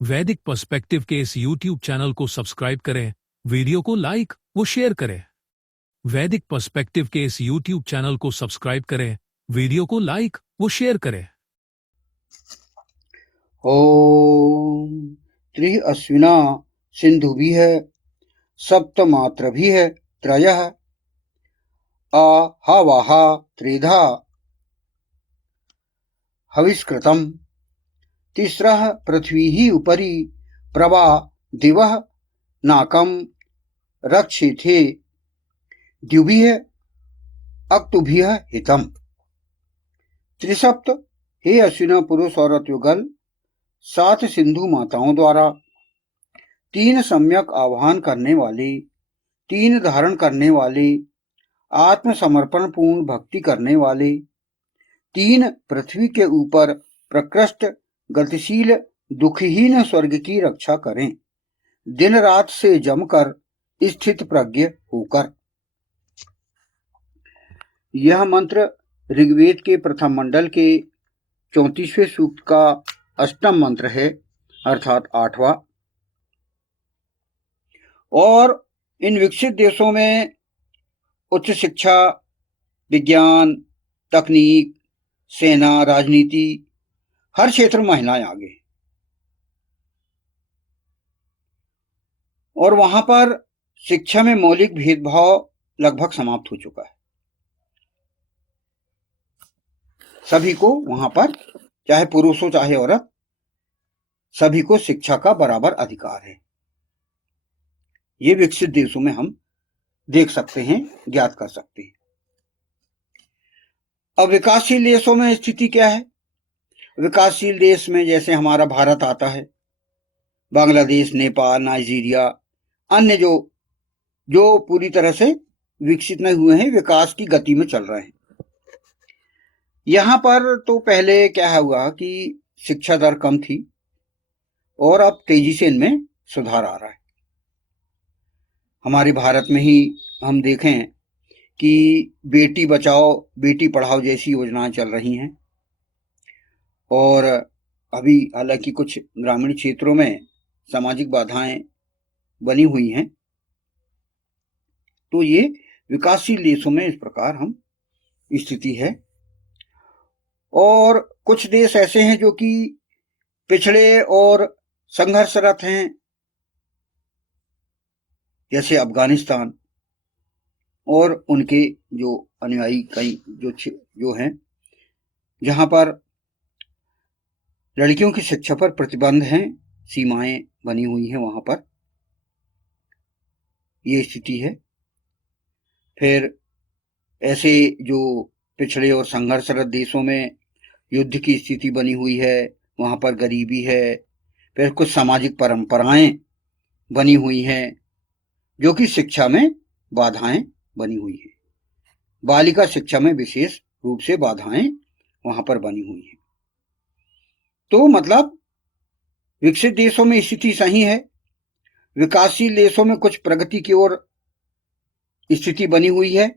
वैदिक पर्सपेक्टिव के इस YouTube चैनल को सब्सक्राइब करें, वीडियो को लाइक व शेयर करें। वैदिक पर्सपेक्टिव के इस YouTube चैनल को सब्सक्राइब करें, वीडियो को लाइक व शेयर करें। ओम त्रि अश्विना सिंधुभिः सप्तमात्रभिः त्रयः आहवः त्रिधा हविष्कृतम् तिस्रः पृथ्वीः उपरि प्रवा दिवः नाकं रक्षिथे द्युभिः अक्तुभिः हितम्। त्रिसप्त हे अश्विन पुरुष औरत युगल 7 सिंधु माताओं द्वारा 3 सम्यक आह्वान करने वाले, 3 धारण करने वाले, आत्मसमर्पण पूर्ण भक्ति करने वाले, 3 पृथ्वी के ऊपर प्रकृष्ट गतिशील दुखहीन स्वर्ग की रक्षा करें, दिन रात से जमकर स्थित प्रज्ञ होकर। यह मंत्र ऋग्वेद के प्रथम मंडल के 34वें सूक्त का अष्टम मंत्र है, अर्थात 8वां। और इन विकसित देशों में उच्च शिक्षा, विज्ञान, तकनीक, सेना, राजनीति, हर क्षेत्र में महिलाएं आगे, और वहां पर शिक्षा में मौलिक भेदभाव लगभग समाप्त हो चुका है। सभी को वहां पर, चाहे पुरुष हो चाहे औरत, सभी को शिक्षा का बराबर अधिकार है। ये विकसित देशों में हम देख सकते हैं, ज्ञात कर सकते हैं। अब विकासशील देशों में स्थिति क्या है? विकासशील देश में जैसे हमारा भारत आता है, बांग्लादेश, नेपाल, नाइजीरिया, अन्य जो पूरी तरह से विकसित नहीं हुए हैं, विकास की गति में चल रहे हैं। यहां पर तो पहले क्या हुआ कि शिक्षा दर कम थी और अब तेजी से इनमें सुधार आ रहा है। हमारे भारत में ही हम देखें कि बेटी बचाओ बेटी पढ़ाओ जैसी योजनाएं चल रही हैं, और अभी हालांकि कुछ ग्रामीण क्षेत्रों में सामाजिक बाधाएं बनी हुई हैं। तो ये विकासशील देशों में इस प्रकार हम स्थिति है। और कुछ देश ऐसे हैं जो कि पिछड़े और संघर्षरत हैं, जैसे अफगानिस्तान, और उनके जो अनुयायी कई जो हैं, जहां पर लड़कियों की शिक्षा पर प्रतिबंध हैं, सीमाएं बनी हुई हैं, वहां पर ये स्थिति है। फिर ऐसे जो पिछड़े और संघर्षरत देशों में युद्ध की स्थिति बनी हुई है, वहां पर गरीबी है। फिर कुछ सामाजिक परंपराएं बनी हुई हैं जो कि शिक्षा में बाधाएं बनी हुई हैं। बालिका शिक्षा में विशेष रूप से बाधाएं वहां पर बनी हुई हैं। तो मतलब विकसित देशों में स्थिति सही है, विकासशील देशों में कुछ प्रगति की ओर स्थिति बनी हुई है,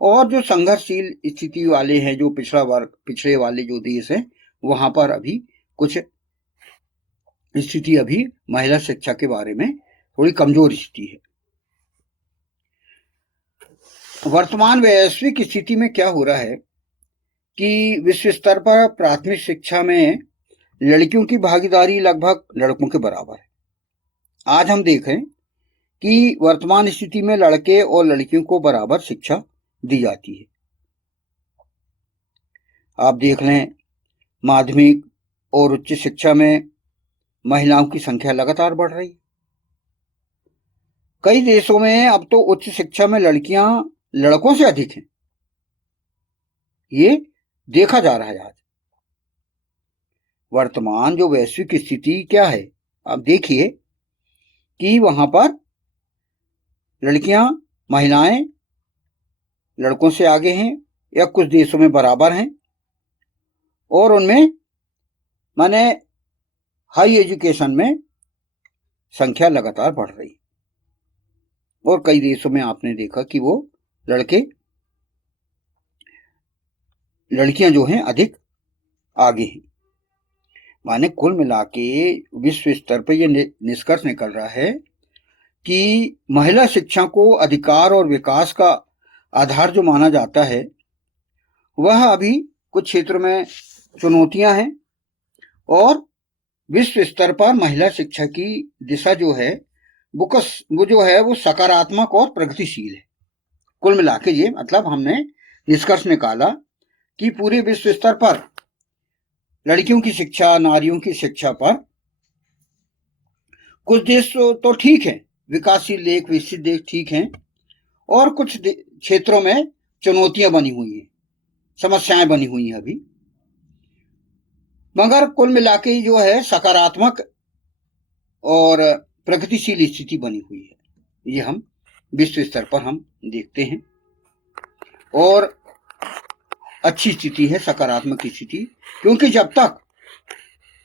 और जो संघर्षशील स्थिति वाले हैं, जो पिछड़े वाले जो देश हैं, वहां पर अभी कुछ स्थिति, अभी महिला शिक्षा के बारे में थोड़ी कमजोर स्थिति है। वर्तमान वैश्विक स्थिति में क्या हो रहा है कि विश्व स्तर पर प्राथमिक शिक्षा में लड़कियों की भागीदारी लगभग लड़कों के बराबर है। आज हम देखें कि वर्तमान स्थिति में लड़के और लड़कियों को बराबर शिक्षा दी जाती है। आप देख लें, माध्यमिक और उच्च शिक्षा में महिलाओं की संख्या लगातार बढ़ रही है। कई देशों में अब तो उच्च शिक्षा में लड़कियां लड़कों से अधिक हैं, ये देखा जा रहा है। आज वर्तमान जो वैश्विक स्थिति क्या है, आप देखिए कि वहां पर लड़कियां, महिलाएं लड़कों से आगे हैं, या कुछ देशों में बराबर हैं, और उनमें माने हाई एजुकेशन में संख्या लगातार बढ़ रही है। और कई देशों में आपने देखा कि वो लड़कियां जो हैं अधिक आगे हैं। माने कुल मिला के विश्व स्तर पर यह निष्कर्ष निकल रहा है कि महिला शिक्षा को अधिकार और विकास का आधार जो माना जाता है, वह अभी कुछ क्षेत्रों में चुनौतियां हैं और विश्व स्तर पर महिला शिक्षा की दिशा जो है वो सकारात्मक और प्रगतिशील है। कुल मिला के ये मतलब हमने निष्कर्ष निकाला कि पूरे विश्व स्तर पर लड़कियों की शिक्षा, नारियों की शिक्षा पर कुछ देश तो ठीक है, विकासशील देश, विकसित देश ठीक हैं, और कुछ क्षेत्रों में चुनौतियां बनी हुई हैं, समस्याएं बनी हुई हैं अभी। मगर कुल मिला के जो है सकारात्मक और प्रगतिशील स्थिति बनी हुई है, ये हम विश्व स्तर पर हम देखते हैं और अच्छी स्थिति है, सकारात्मक स्थिति। क्योंकि जब तक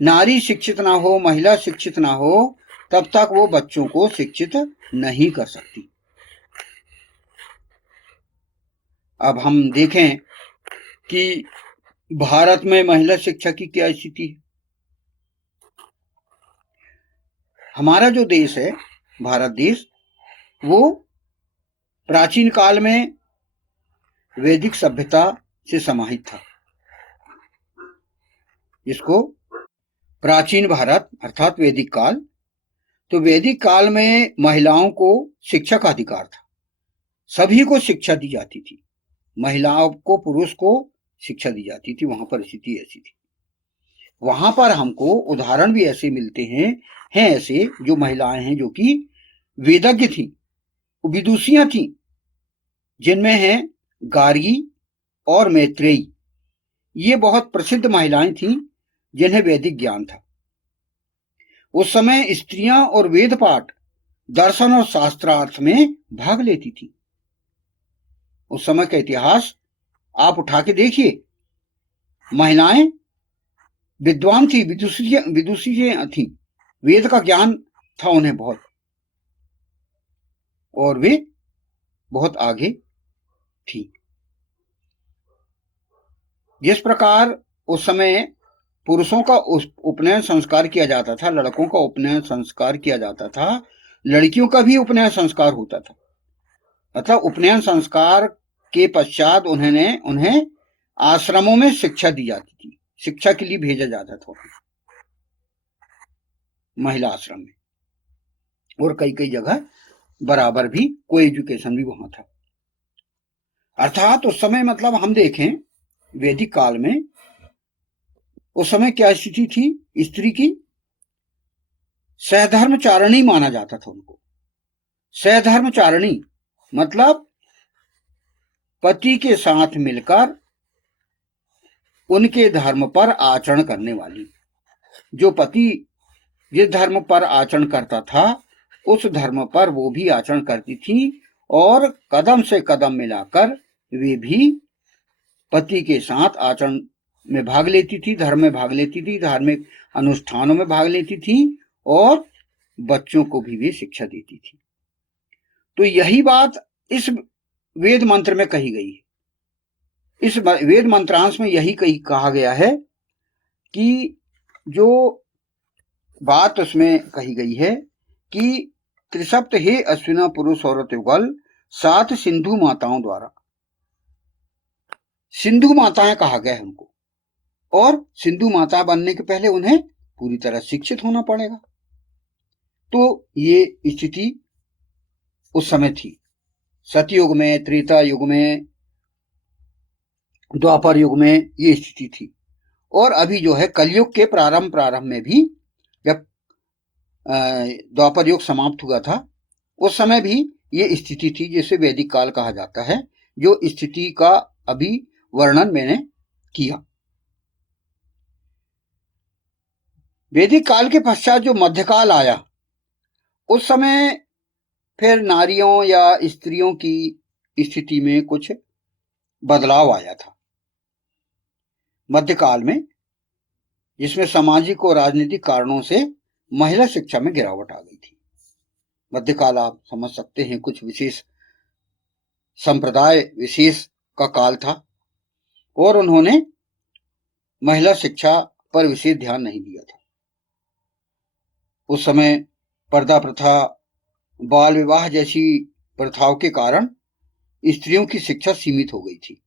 नारी शिक्षित ना हो, महिला शिक्षित ना हो, तब तक वो बच्चों को शिक्षित नहीं कर सकती। अब हम देखें कि भारत में महिला शिक्षा की क्या स्थिति है। हमारा जो देश है, भारत देश, वो प्राचीन काल में वैदिक सभ्यता से समाहित था। इसको प्राचीन भारत अर्थात वैदिक काल, तो वैदिक काल में महिलाओं को शिक्षा का अधिकार था, सभी को शिक्षा दी जाती थी, महिलाओं को, पुरुष को शिक्षा दी जाती थी। वहां पर स्थिति ऐसी थी। वहां पर हमको उदाहरण भी ऐसे मिलते हैं ऐसे जो महिलाएं हैं जो कि वेदज्ञ थी, विदुषियां थी, जिनमें हैं गार्गी और मैत्रेयी। ये बहुत प्रसिद्ध महिलाएं थीं जिन्हें वैदिक ज्ञान था। उस समय स्त्रियां और वेद पाठ, दर्शन और शास्त्रार्थ में भाग लेती थी। उस समय का इतिहास आप उठा के देखिए, महिलाएं विद्वान थी, विदुषियां थी, वेद का ज्ञान था उन्हें बहुत, और वे बहुत आगे थी। जिस प्रकार उस समय पुरुषों का उपनयन संस्कार किया जाता था, लड़कों का उपनयन संस्कार किया जाता था, लड़कियों का भी उपनयन संस्कार होता था। मतलब उपनयन संस्कार के पश्चात उन्हें आश्रमों में शिक्षा दी जाती थी, शिक्षा के लिए भेजा जाता था महिला आश्रम में, और कई कई जगह बराबर भी को एजुकेशन भी वहां था। अर्थात उस समय मतलब हम देखें वैदिक काल में उस समय क्या स्थिति थी स्त्री की, सहधर्मचारिणी माना जाता था उनको। सहधर्मचारिणी मतलब पति के साथ मिलकर उनके धर्म पर आचरण करने वाली। जो पति जिस धर्म पर आचरण करता था उस धर्म पर वो भी आचरण करती थी, और कदम से कदम मिलाकर वे भी पति के साथ आचरण में भाग लेती थी, धर्म में भाग लेती थी, धार्मिक अनुष्ठानों में भाग लेती थी, और बच्चों को भी वे शिक्षा देती थी। तो यही बात इस वेद मंत्र में कही गई है। इस वेद मंत्रांश में यही कहा गया है कि जो बात उसमें कही गई है कि त्रिसप्त हे अश्विना पुरुष औरत युगल 7 सिंधु माताओं द्वारा, सिंधु माताएं कहा गया है उनको, और सिंधु माता बनने के पहले उन्हें पूरी तरह शिक्षित होना पड़ेगा। तो ये स्थिति उस समय थी, सतयुग में, त्रेता युग में, द्वापर युग में ये स्थिति थी। और अभी जो है कलयुग के प्रारंभ में भी, जब द्वापर युग समाप्त हुआ था उस समय भी ये स्थिति थी, जिसे वैदिक काल कहा जाता है। जो स्थिति का अभी वर्णन मैंने किया। वैदिक काल के पश्चात जो मध्यकाल आया, उस समय फिर नारियों या स्त्रियों की स्थिति में कुछ बदलाव आया था मध्यकाल में, जिसमें सामाजिक और राजनीतिक कारणों से महिला शिक्षा में गिरावट आ गई थी। मध्यकाल आप समझ सकते हैं कुछ विशेष संप्रदाय विशेष का काल था, और उन्होंने महिला शिक्षा पर विशेष ध्यान नहीं दिया था। उस समय पर्दा प्रथा, बाल विवाह जैसी प्रथाओं के कारण स्त्रियों की शिक्षा सीमित हो गई थी।